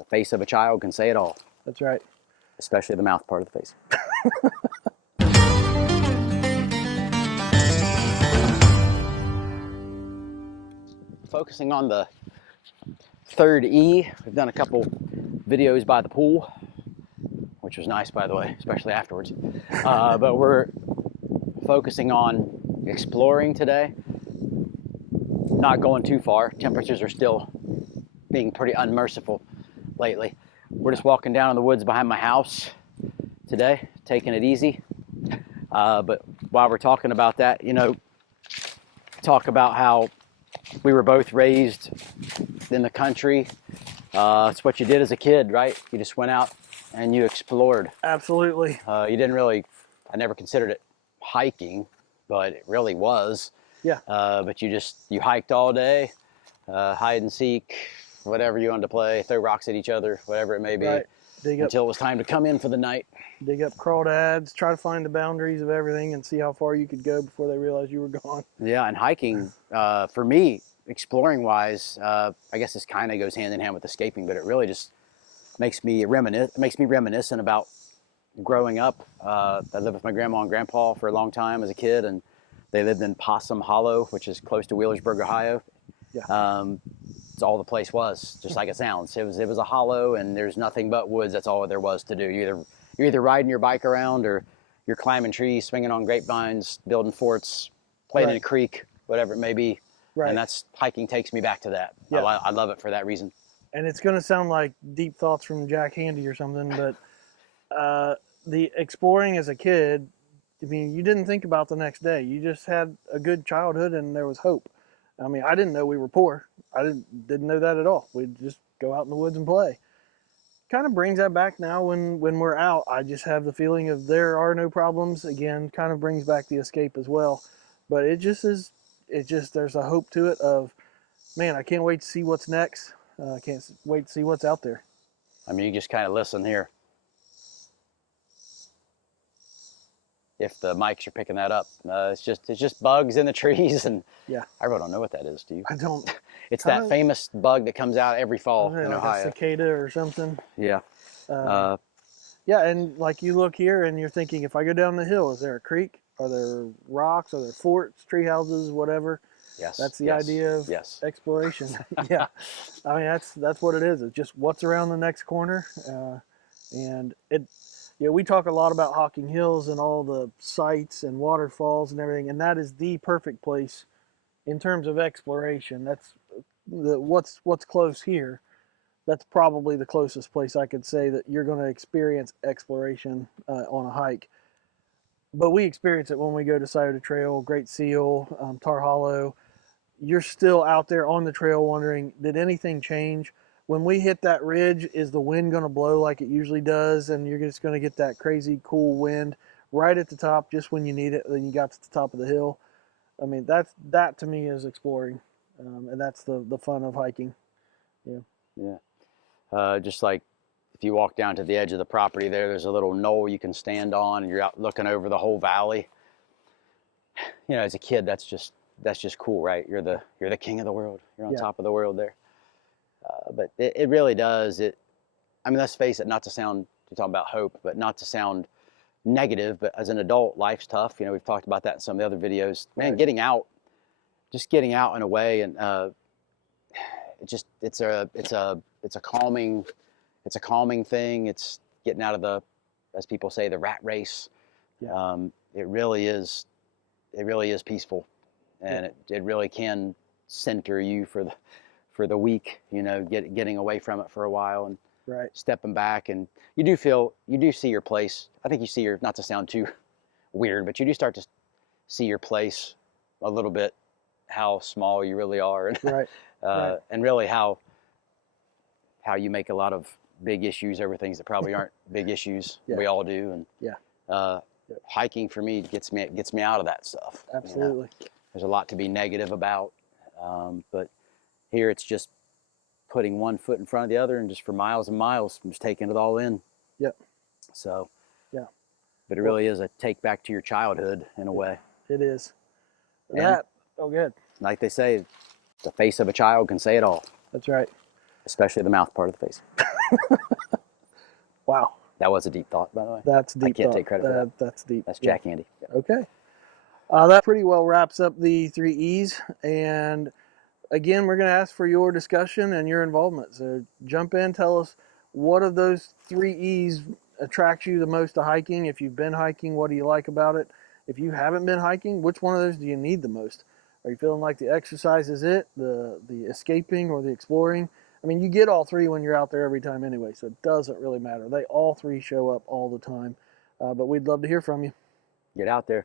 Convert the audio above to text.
The face of a child can say it all, That's right. especially the mouth part of the face. Focusing on the third E, we've done a couple videos by the pool, which was nice, by the way, especially afterwards. But we're focusing on exploring today, not going too far. Temperatures are still being pretty unmerciful lately. We're just walking down in the woods behind my house today, taking it easy. But while we're talking about that, you know, talk about how we were both raised in the country. It's what you did as a kid, right? You just went out and you explored. Absolutely. You didn't really, I never considered it hiking, but it really was. Yeah. But you hiked all day, hide and seek, whatever you wanted to play, throw rocks at each other, whatever it may be, Right. until it was time to come in for the night. Dig up crawdads, try to find the boundaries of everything and see how far you could go before they realized you were gone. Yeah, and hiking, for me, exploring wise, I guess this kind of goes hand in hand with escaping, but it really just makes me reminiscent about growing up. I lived with my grandma and grandpa for a long time as a kid, and they lived in Possum Hollow, which is close to Wheelersburg, Ohio. Yeah. It's all the place was, just like it sounds. It was a hollow, and there's nothing but woods. That's all there was to do. You're either riding your bike around, or you're climbing trees, swinging on grapevines, building forts, playing in a creek, whatever it may be. Right. And that's hiking takes me back to that. Yeah. I love it for that reason. And it's going to sound like deep thoughts from Jack Handy or something, but the exploring as a kid, I mean, you didn't think about the next day. You just had a good childhood and there was hope. I mean, I didn't know we were poor. I didn't know that at all. We'd just go out in the woods and play. Kind of brings that back now when we're out. I just have the feeling of there are no problems. Again, kind of brings back the escape as well. But there's a hope to it of, man, I can't wait to see what's next. I can't wait to see what's out there. I mean, you just kind of listen here. If the mics are picking that up, it's just bugs in the trees, and yeah, I really don't know what that is. Do you? I don't. It's that famous bug that comes out every fall in like Ohio. A cicada or something. Yeah. Yeah, and like you look here and you're thinking, if I go down the hill, is there a creek? Are there rocks? Are there forts, tree houses, whatever? Yes. That's the idea of exploration. Yeah. I mean, that's what it is. It's just what's around the next corner. And we talk a lot about Hocking Hills and all the sites and waterfalls and everything, and that is the perfect place in terms of exploration. That's what's close here. That's probably the closest place I could say that you're going to experience exploration on a hike. But we experience it when we go to Scioto Trail, Great Seal, Tar Hollow. You're still out there on the trail wondering, did anything change? When we hit that ridge, is the wind going to blow like it usually does? And you're just going to get that crazy cool wind right at the top just when you need it. Then you got to the top of the hill. I mean, that to me is exploring. And that's the fun of hiking. Yeah. Yeah. Just like if you walk down to the edge of the property there's a little knoll you can stand on, and you're out looking over the whole valley. You know, as a kid, that's just cool, right? You're the king of the world. You're on top of the world there. But it really does. I mean, let's face it, not to sound, you're talking about hope, but not to sound negative, but as an adult, life's tough. You know, we've talked about that in some of the other videos. Man, getting out in a way, and it's a calming thing. It's getting out of the, as people say, the rat race. Yeah. It really is peaceful, and it really can center you for the week, you know, getting away from it for a while and stepping back, and you do see your place. I think you see not to sound too weird, but you do start to see your place a little bit, how small you really are, and and really how you make a lot of big issues over things that probably aren't big issues. We all do, and hiking for me gets me out of that stuff. Absolutely. You know? There's a lot to be negative about, but here it's just putting one foot in front of the other, and just for miles and miles, I'm just taking it all in. Yep. So, yeah. But it really is a take back to your childhood in a way. It is. And good. Like they say, the face of a child can say it all. That's right. especially the mouth part of the face. Wow, That was a deep thought, by the way. that's deep. I can't thought. take credit for that. That's deep. That's Yeah. Jack Andy. Yeah. Okay. That pretty well wraps up the 3 E's. And again, we're going to ask for your discussion and your involvement. So jump in, tell us what of those 3 E's attracts you the most to hiking. If you've been hiking, what do you like about it? If you haven't been hiking, which one of those do you need the most? Are you feeling like the exercise is it, the escaping or the exploring? I mean, you get all 3 when you're out there every time anyway, so it doesn't really matter. They all 3 show up all the time. But we'd love to hear from you. Get out there.